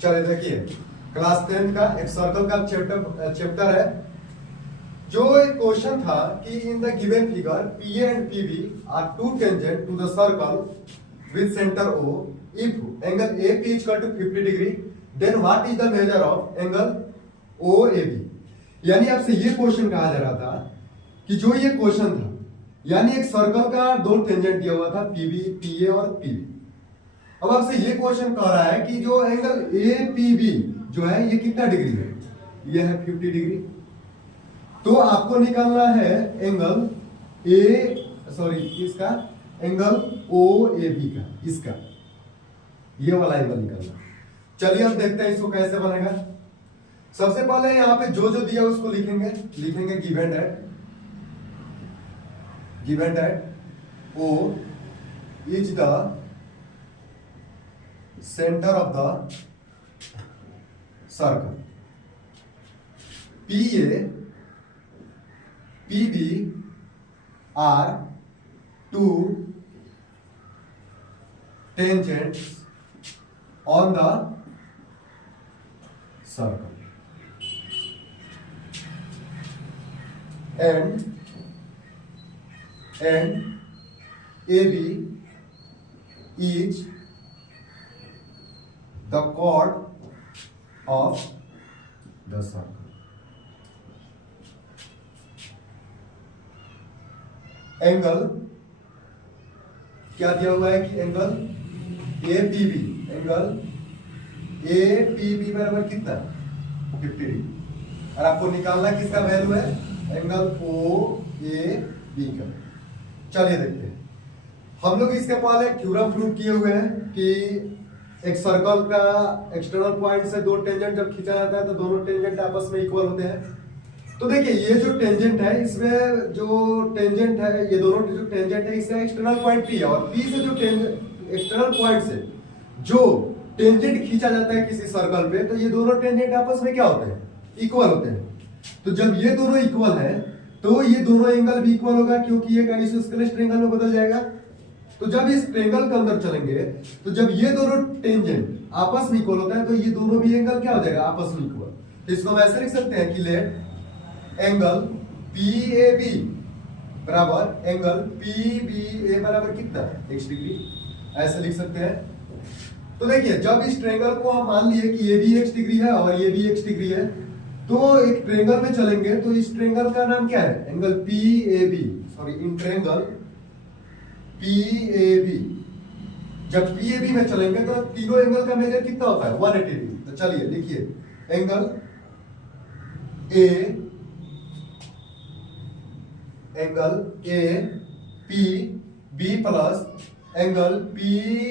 चलिए देखिए, क्लास 10 का एक सर्कल का चैप्टर है। जो एक क्वेश्चन था कि in the given figure P and P B are two tangent to the circle with centre O, if angle A P equal to 50 degree then what is the measure of angle O A B. यानी आपसे ये question कहा जा रहा था कि जो ये क्वेश्चन था, यानी एक सर्कल का दो टेंजेंट दिया हुआ था पी बी, पी ए और पी बी। अब आपसे ये क्वेश्चन कह रहा है कि जो एंगल ए पी बी जो है ये कितना डिग्री है, ये है 50 डिग्री। तो आपको निकालना है एंगल इसका एंगल ओ ए बी का, इसका ये वाला एंगल निकालना। चलिए अब देखते हैं इसको कैसे बनेगा। सबसे पहले यहाँ पे जो जो दिया उसको लिखेंगे given that O is the center of the circle, PA, PB are two tangents on the circle, and AB is the chord of the circle. Angle क्या दिया हुआ है कि angle A P B, angle A P B बराबर कितना 50 degree, और आपको निकालना किसका वैल्यू है, एंगल ओ ए बी का। चलिए देखते हैं। हम लोग इसके पहले थ्योरम प्रूव किए हुए हैं कि एक सर्कल का एक्सटर्नल पॉइंट से दो टेंजेंट जब खींचा जाता है तो दोनों टेंजेंट आपस में इक्वल होते हैं। तो देखिए ये जो टेंजेंट है, इसमें जो टेंजेंट है, ये दोनों जो टेंजेंट है इसका एक्सटर्नल पॉइंट पी है, और पी से जो एक्सटर्नल पॉइंट से जो टेंजेंट खींचा जाता है किसी सर्कल पे, तो ये दोनों टेंजेंट आपस में क्या होते हैं, इक्वल होते हैं। तो जब ये दोनों इक्वल है तो ये दोनों एंगल भी इक्वल होगा, क्योंकि ये आइसोस्केलेस ट्रायंगल में बदल जाएगा। तो जब इस ट्रायंगल के अंदर चलेंगे तो जब ये दोनों टेंजेंट आपस में इक्वल होता है तो ये दोनों भी एंगल क्या हो जाएगा, आपस में इक्वल। तो इसको हम ऐसे लिख सकते हैं कि let angle P A B बराबर एंगल पी बी ए बराबर कितना, x डिग्री, ऐसे लिख सकते हैं। तो देखिए जब इस ट्रायंगल को हम मान लिए कि ये भी x डिग्री है और ये भी x डिग्री है, तो एक ट्रायंगल में चलेंगे तो इस ट्रायंगल का नाम क्या है, angle P A B, in triangle PAB। जब PAB में चलेंगे तो तीनों एंगल का मेजर कितना होता है, 180 डिग्री। तो चलिए लिखिए angle A P B plus angle PAB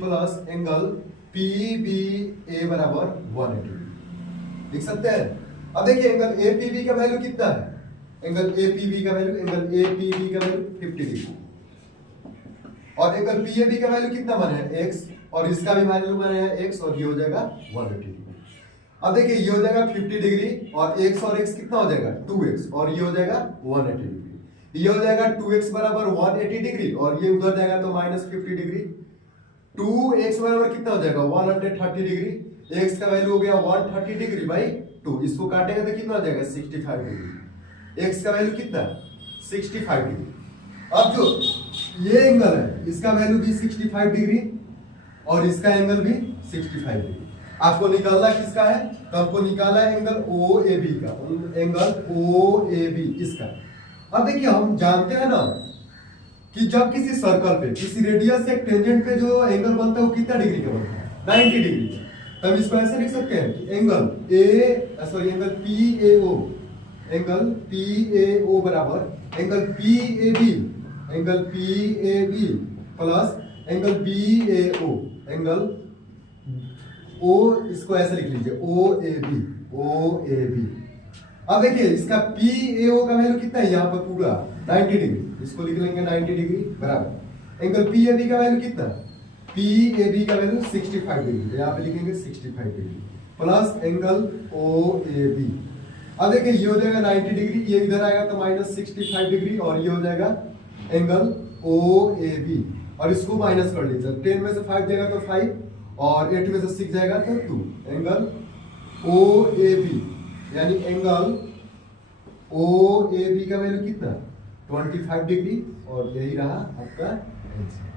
plus angle PBA बराबर 180 डिग्री लिख सकते हैं। अब देखिए एंगल APB का वैल्यू कितना है, एंगल APB का वैल्यू 50 डिग्री, और एंगल PAB का वैल्यू कितना बने है x, और इसका भी वैल्यू बने है x, और ये हो जाएगा 180 डिग्री। अब देखिए ये हो जाएगा 50 डिग्री और x और x कितना हो जाएगा 2x, और ये हो जाएगा 180 डिग्री। ये हो जाएगा 2x बराबर 180 डिग्री, और ये उधर जाएगा तो -50 डिग्री। 2x बराबर कितना हो जाएगा 130 डिग्री, x का वैल्यू हो गया 130 डिग्री बाई 2, इसको काटेंगे तो कितना हो जाएगा 65 डिग्री। x का वैल्यू कितना 65 डिग्री। अब जो ये एंगल है इसका वैल्यू भी 65 डिग्री और इसका एंगल भी 65 डिग्री। आपको निकालना किसका है, तो आपको निकालना है एंगल OAB का, एंगल OAB इसका। अब देखिए हम जानते हैं ना कि जब किसी सर्कल पे किसी रेडियस से एक टेंजेंट पे जो एंगल बनता है वो कितना डिग्री का बनता है, 90 डिग्री का। तब इसको ऐसे लिख सकते हैं कि एंगल PAO बराबर angle PAB plus angle BAO, angle O, इसको ऐसे लिख लीजिए OAB। अब देखिए इसका PAO का वैल्यू कितना है, यहाँ पर पूरा 90 डिग्री, इसको लिख लेंगे 90 डिग्री बराबर एंगल PAB का वैल्यू कितना, PAB का वैल्यू 65 डिग्री, यहाँ पे लिखेंगे 65 डिग्री प्लस एंगल OAB। अब देखिए ये हो जाएगा 90 डिग्री, ये इधर आएगा तो -65 डिग्री, और ये हो जाएगा एंगल OAB और इसको माइनस कर लीजिए। 10 में से 5 जाएगा तो 5 और 8 में से 6 जाएगा तो 2। एंगल ओ ए बी यानी एंगल ओ ए बी का वैल्यू कितना 25 डिग्री और यही रहा आपका आंसर।